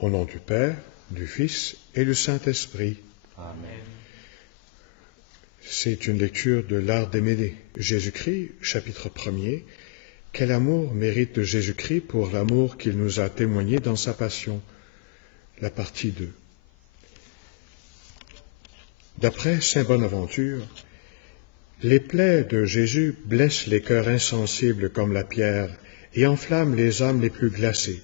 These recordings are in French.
Au nom du Père, du Fils et du Saint-Esprit. Amen. C'est une lecture de l'Art d'aimer Jésus-Christ, chapitre 1er. Quel amour mérite de Jésus-Christ pour l'amour qu'il nous a témoigné dans sa passion? La partie 2. D'après saint Bonaventure, les plaies de Jésus blessent les cœurs insensibles comme la pierre et enflamment les âmes les plus glacées.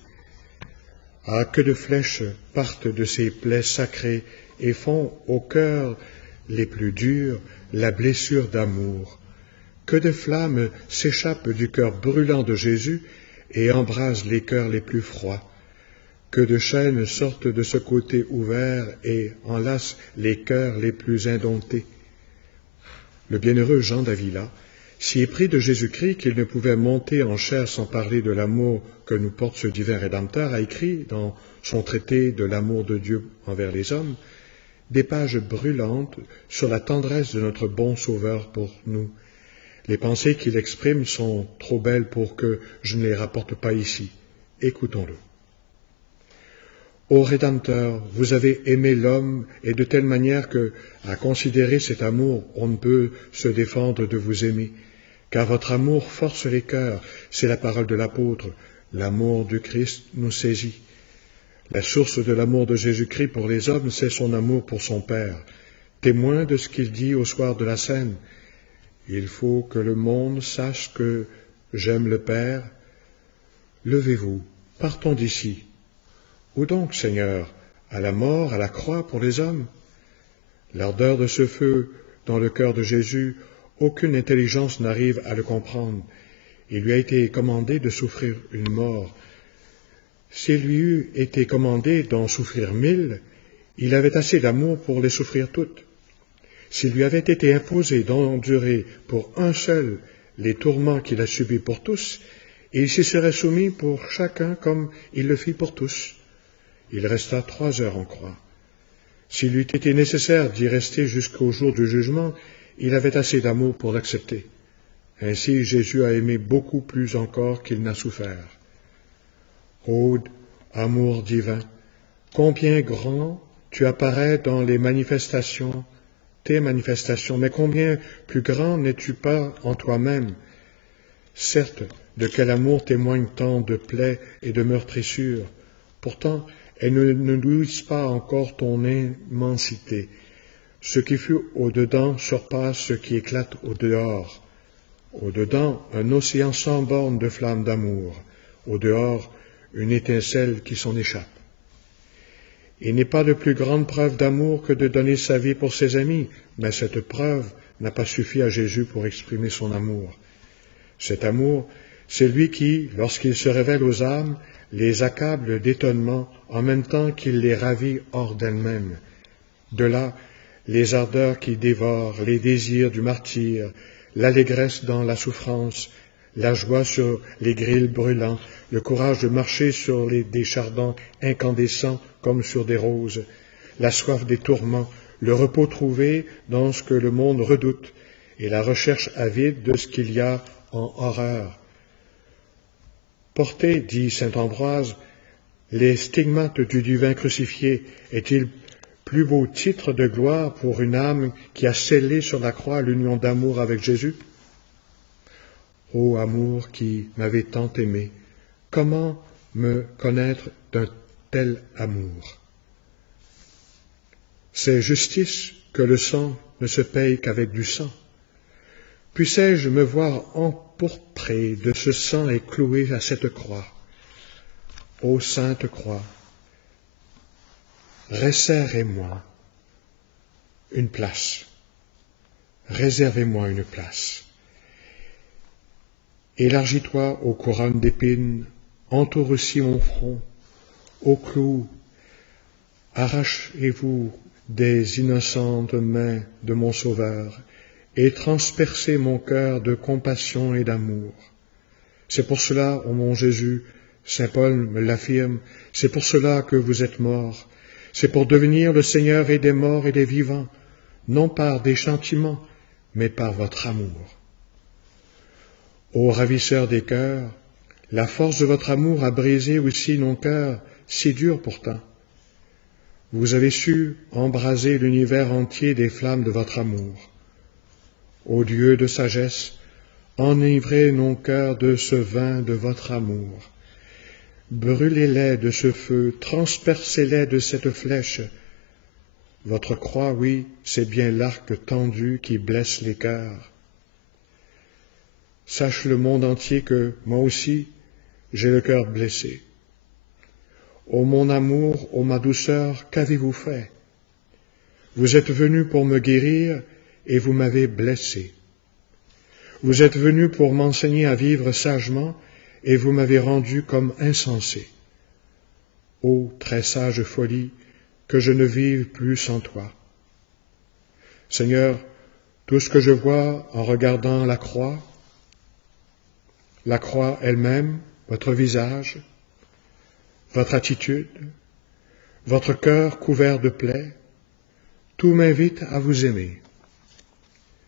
Ah, que de flèches partent de ces plaies sacrées et font aux cœurs les plus durs la blessure d'amour. Que de flammes s'échappent du cœur brûlant de Jésus et embrasent les cœurs les plus froids. Que de chaînes sortent de ce côté ouvert et enlacent les cœurs les plus indomptés. Le bienheureux Jean d'Avila, si épris de Jésus-Christ qu'il ne pouvait monter en chair sans parler de l'amour que nous porte ce divin Rédempteur, a écrit dans son traité de l'amour de Dieu envers les hommes des pages brûlantes sur la tendresse de notre bon Sauveur pour nous. Les pensées qu'il exprime sont trop belles pour que je ne les rapporte pas ici. Écoutons-le. Ô Rédempteur, vous avez aimé l'homme et de telle manière que, à considérer cet amour, on ne peut se défendre de vous aimer, car votre amour force les cœurs, c'est la parole de l'apôtre, l'amour du Christ nous saisit. La source de l'amour de Jésus-Christ pour les hommes, c'est son amour pour son Père. Témoin de ce qu'il dit au soir de la scène, il faut que le monde sache que j'aime le Père. Levez-vous, partons d'ici. Où donc, Seigneur? À la mort, à la croix pour les hommes? L'ardeur de ce feu dans le cœur de Jésus, aucune intelligence n'arrive à le comprendre. Il lui a été commandé de souffrir une mort. S'il lui eût été commandé d'en souffrir 1000, il avait assez d'amour pour les souffrir toutes. S'il lui avait été imposé d'endurer pour un seul les tourments qu'il a subis pour tous, il s'y serait soumis pour chacun comme il le fit pour tous. Il resta 3 heures en croix. S'il eût été nécessaire d'y rester jusqu'au jour du jugement, il avait assez d'amour pour l'accepter. Ainsi, Jésus a aimé beaucoup plus encore qu'il n'a souffert. Ô amour divin, combien grand tu apparais dans les manifestations, tes manifestations, mais combien plus grand n'es-tu pas en toi-même? Certes, de quel amour témoignent tant de plaies et de meurtrissures? Pourtant, elles ne douillent pas encore ton immensité. Ce qui fut au-dedans surpasse ce qui éclate au-dehors. Au-dedans, un océan sans bornes de flammes d'amour. Au-dehors, une étincelle qui s'en échappe. Il n'est pas de plus grande preuve d'amour que de donner sa vie pour ses amis, mais cette preuve n'a pas suffi à Jésus pour exprimer son amour. Cet amour, c'est lui qui, lorsqu'il se révèle aux âmes, les accable d'étonnement en même temps qu'il les ravit hors d'elles-mêmes. De là, les ardeurs qui dévorent, les désirs du martyr, l'allégresse dans la souffrance, la joie sur les grilles brûlants, le courage de marcher sur des chardons incandescents comme sur des roses, la soif des tourments, le repos trouvé dans ce que le monde redoute, et la recherche avide de ce qu'il y a en horreur. Portez, dit saint Ambroise, les stigmates du divin crucifié, est-il plus beau titre de gloire pour une âme qui a scellé sur la croix l'union d'amour avec Jésus? Ô amour qui m'avait tant aimé, comment me connaître d'un tel amour? C'est justice que le sang ne se paye qu'avec du sang. Puissais-je me voir empourpré de ce sang et cloué à cette croix? Ô sainte croix, resserrez-moi une place, réservez-moi une place. Élargis-toi aux couronnes d'épines, entoure aussi mon front, aux clous, arrachez-vous des innocentes mains de mon Sauveur, et transpercez mon cœur de compassion et d'amour. C'est pour cela, ô mon Jésus, saint Paul me l'affirme, c'est pour cela que vous êtes mort, c'est pour devenir le Seigneur et des morts et des vivants, non par des sentiments, mais par votre amour. Ô ravisseur des cœurs, la force de votre amour a brisé aussi nos cœurs, si dur pourtant. Vous avez su embraser l'univers entier des flammes de votre amour. Ô Dieu de sagesse, enivrez nos cœurs de ce vin de votre amour. Brûlez-les de ce feu, transpercez-les de cette flèche. Votre croix, oui, c'est bien l'arc tendu qui blesse les cœurs. Sache le monde entier que, moi aussi, j'ai le cœur blessé. Ô mon amour, ô ma douceur, qu'avez-vous fait? Vous êtes venu pour me guérir et vous m'avez blessé. Vous êtes venu pour m'enseigner à vivre sagement et vous m'avez rendu comme insensé. Ô très sage folie, que je ne vive plus sans toi. Seigneur, tout ce que je vois en regardant la croix elle-même, votre visage, votre attitude, votre cœur couvert de plaies, tout m'invite à vous aimer.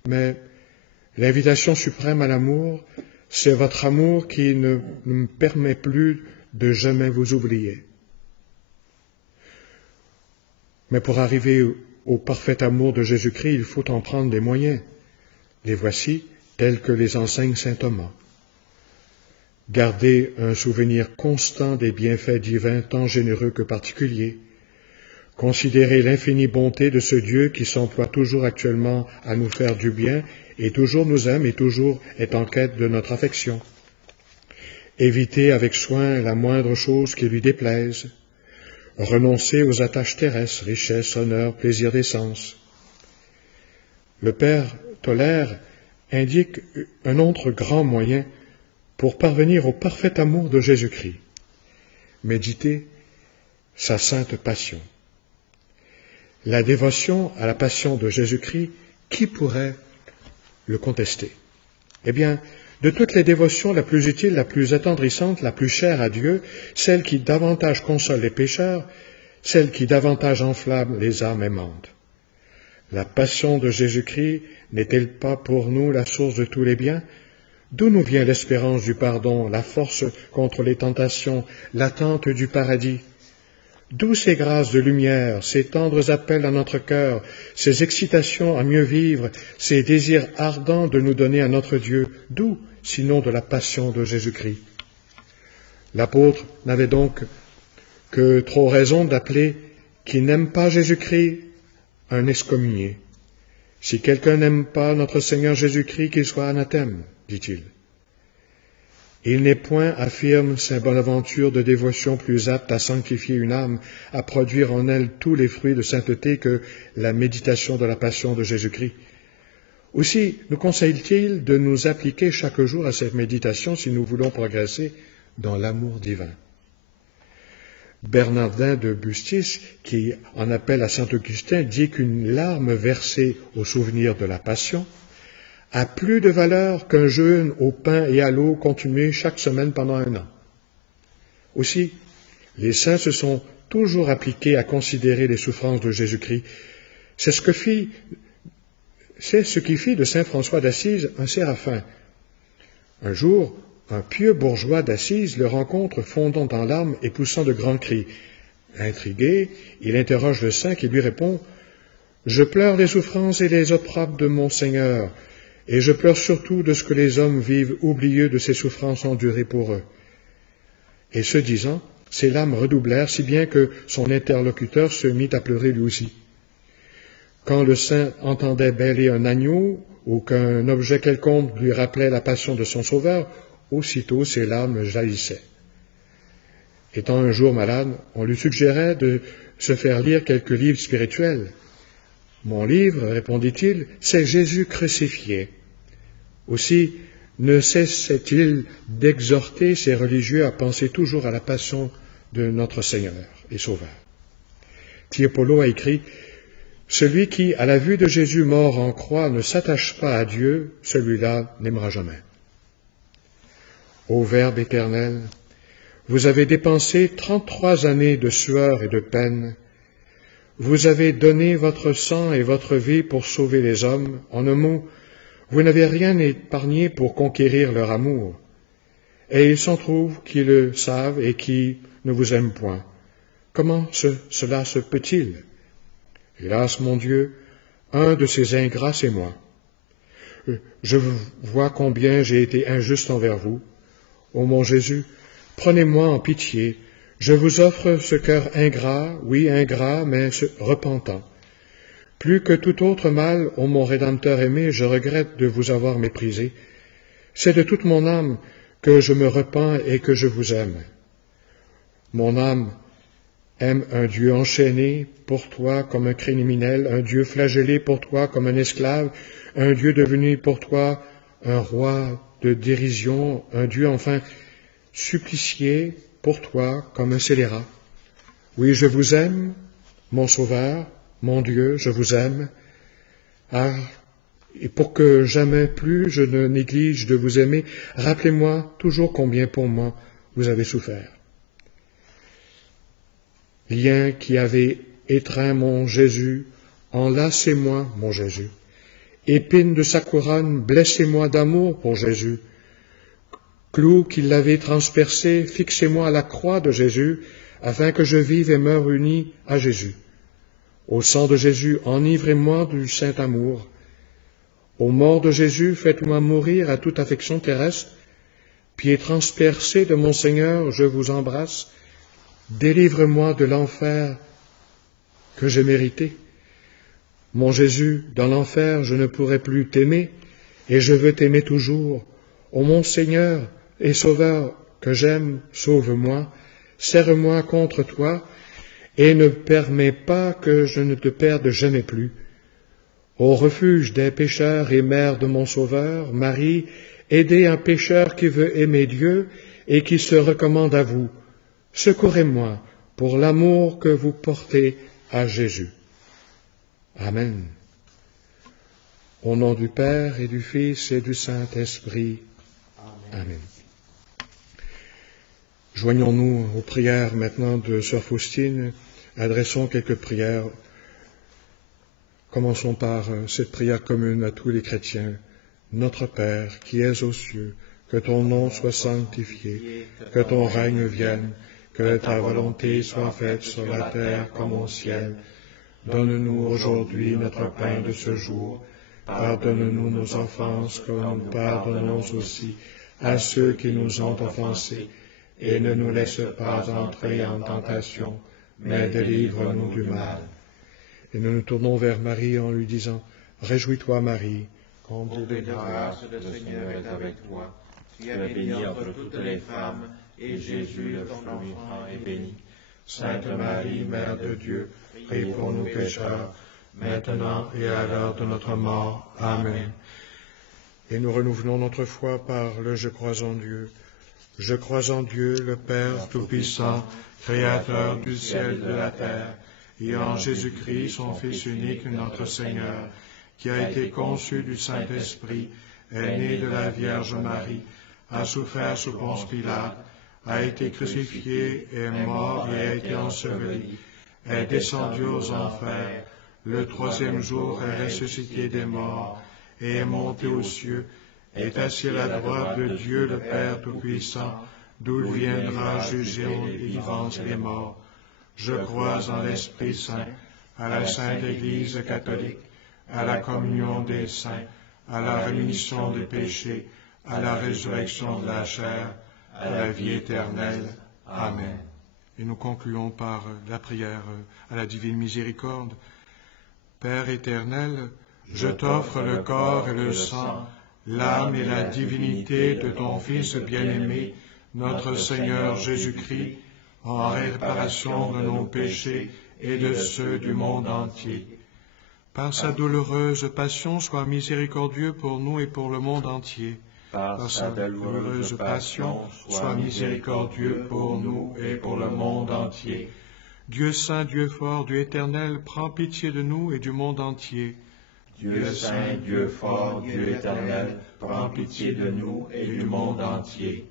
Mais l'invitation suprême à l'amour, c'est votre amour qui ne me permet plus de jamais vous oublier. Mais pour arriver au parfait amour de Jésus-Christ, il faut en prendre des moyens. Les voici, tels que les enseigne saint Thomas. Gardez un souvenir constant des bienfaits divins tant généreux que particuliers. Considérez l'infinie bonté de ce Dieu qui s'emploie toujours actuellement à nous faire du bien et toujours nous aime et toujours est en quête de notre affection. Évitez avec soin la moindre chose qui lui déplaise. Renoncez aux attaches terrestres, richesses, honneur, plaisir des sens. Le Père Tolère indique un autre grand moyen pour parvenir au parfait amour de Jésus-Christ. Méditez sa sainte passion. La dévotion à la passion de Jésus-Christ, qui pourrait le contester? Eh bien, de toutes les dévotions, la plus utile, la plus attendrissante, la plus chère à Dieu, celle qui davantage console les pécheurs, celle qui davantage enflamme les âmes aimantes. La passion de Jésus-Christ n'est-elle pas pour nous la source de tous les biens? D'où nous vient l'espérance du pardon, la force contre les tentations, l'attente du paradis? D'où ces grâces de lumière, ces tendres appels à notre cœur, ces excitations à mieux vivre, ces désirs ardents de nous donner à notre Dieu? D'où, sinon de la passion de Jésus-Christ? L'apôtre n'avait donc que trop raison d'appeler qui n'aime pas Jésus-Christ un excommunié. Si quelqu'un n'aime pas notre Seigneur Jésus-Christ, qu'il soit anathème, dit-il. Il n'est point, affirme saint Bonaventure, de dévotion plus apte à sanctifier une âme, à produire en elle tous les fruits de sainteté que la méditation de la passion de Jésus-Christ. Aussi, nous conseille-t-il de nous appliquer chaque jour à cette méditation si nous voulons progresser dans l'amour divin. Bernardin de Bustis, qui en appelle à saint Augustin, dit qu'une larme versée au souvenir de la passion a plus de valeur qu'un jeûne au pain et à l'eau continué chaque semaine pendant 1 an. Aussi, les saints se sont toujours appliqués à considérer les souffrances de Jésus-Christ. C'est ce qui fit de saint François d'Assise un séraphin. Un jour, un pieux bourgeois d'Assise le rencontre fondant en larmes et poussant de grands cris. Intrigué, il interroge le saint qui lui répond « Je pleure les souffrances et les opprobes de mon Seigneur, et je pleure surtout de ce que les hommes vivent oublieux de ces souffrances endurées pour eux. » Et ce disant, ses larmes redoublèrent si bien que son interlocuteur se mit à pleurer lui aussi. Quand le saint entendait bêler un agneau ou qu'un objet quelconque lui rappelait la passion de son Sauveur, aussitôt ses larmes jaillissaient. Étant un jour malade, on lui suggérait de se faire lire quelques livres spirituels. « Mon livre, répondit-il, c'est Jésus crucifié. » Aussi ne cessait-il d'exhorter ses religieux à penser toujours à la passion de notre Seigneur et Sauveur. Tiepolo a écrit « Celui qui, à la vue de Jésus mort en croix, ne s'attache pas à Dieu, celui-là n'aimera jamais. » Ô Verbe éternel, vous avez dépensé 33 années de sueur et de peine. Vous avez donné votre sang et votre vie pour sauver les hommes. En un mot, vous n'avez rien épargné pour conquérir leur amour. Et il s'en trouve qui le savent et qui ne vous aiment point. Comment cela se peut-il? Hélas, mon Dieu, un de ces ingrats, c'est moi. Je vois combien j'ai été injuste envers vous. Ô mon Jésus, prenez-moi en pitié. Je vous offre ce cœur ingrat, oui ingrat, mais repentant. Plus que tout autre mal, ô mon Rédempteur aimé, je regrette de vous avoir méprisé. C'est de toute mon âme que je me repens et que je vous aime. Mon âme aime un Dieu enchaîné pour toi comme un criminel, un Dieu flagellé pour toi comme un esclave, un Dieu devenu pour toi un roi de dérision, un Dieu enfin supplicié pour toi comme un scélérat. Oui, je vous aime, mon Sauveur, mon Dieu, je vous aime. Ah, et pour que jamais plus je ne néglige de vous aimer, rappelez-moi toujours combien pour moi vous avez souffert. Lien qui avait étreint mon Jésus, enlacez-moi, mon Jésus. Épine de sa couronne, blessez-moi d'amour pour Jésus. Clou qui l'avait transpercé, fixez-moi à la croix de Jésus, afin que je vive et meure uni à Jésus. Au sang de Jésus, enivrez-moi du saint amour. Au mort de Jésus, faites-moi mourir à toute affection terrestre. Pied transpercé de mon Seigneur, je vous embrasse. Délivre-moi de l'enfer que j'ai mérité. Mon Jésus, dans l'enfer, je ne pourrai plus t'aimer, et je veux t'aimer toujours. Ô mon Seigneur et Sauveur que j'aime, sauve-moi, serre-moi contre toi, et ne permets pas que je ne te perde jamais plus. Ô refuge des pécheurs et mère de mon Sauveur, Marie, aidez un pécheur qui veut aimer Dieu et qui se recommande à vous. Secourez-moi pour l'amour que vous portez à Jésus. Amen. Au nom du Père et du Fils et du Saint-Esprit. Amen. Joignons-nous aux prières maintenant de Sœur Faustine. Adressons quelques prières. Commençons par cette prière commune à tous les chrétiens. Notre Père, qui es aux cieux, que ton nom soit sanctifié, que ton règne vienne, que ta volonté soit faite sur la terre comme au ciel. Donne-nous aujourd'hui notre pain de ce jour. Pardonne-nous nos offenses comme nous pardonnons aussi à ceux qui nous ont offensés. Et ne nous laisse pas entrer en tentation, mais délivre-nous du mal. Et nous nous tournons vers Marie en lui disant, Réjouis-toi Marie, comblée de grâce, le Seigneur est avec toi. Tu es bénie entre toutes les femmes, et Jésus, le fruit de ton enfant, est béni. Sainte Marie, Mère de Dieu, prie pour nous pécheurs, maintenant et à l'heure de notre mort. Amen. Et nous renouvelons notre foi par le Je crois en Dieu. Je crois en Dieu, le Père Tout-Puissant, Créateur du ciel et de la terre, et en Jésus-Christ, son Fils unique, notre Seigneur, qui a été conçu du Saint-Esprit, est né de la Vierge Marie, a souffert sous Ponce Pilate, a été crucifié, est mort et a été enseveli, est descendu aux enfers, le troisième jour est ressuscité des morts, et est monté aux cieux, est assis à la droite de Dieu le Père Tout-Puissant, d'où il viendra juger les vivants et les morts. Je crois en l'Esprit Saint, à la Sainte Église catholique, à la communion des saints, à la rémission des péchés, à la résurrection de la chair, à la vie éternelle. Amen. Et nous concluons par la prière à la divine miséricorde. Père éternel, je t'offre le corps et le sang, l'âme et la divinité de ton Fils bien-aimé, notre Seigneur Jésus-Christ, en réparation de nos péchés et de ceux du monde entier. Par sa douloureuse passion, sois miséricordieux pour nous et pour le monde entier. Par sa douloureuse passion, sois miséricordieux pour nous et pour le monde entier. Dieu saint, Dieu fort, Dieu éternel, prends pitié de nous et du monde entier. Dieu saint, Dieu fort, Dieu éternel, prends pitié de nous et du monde entier.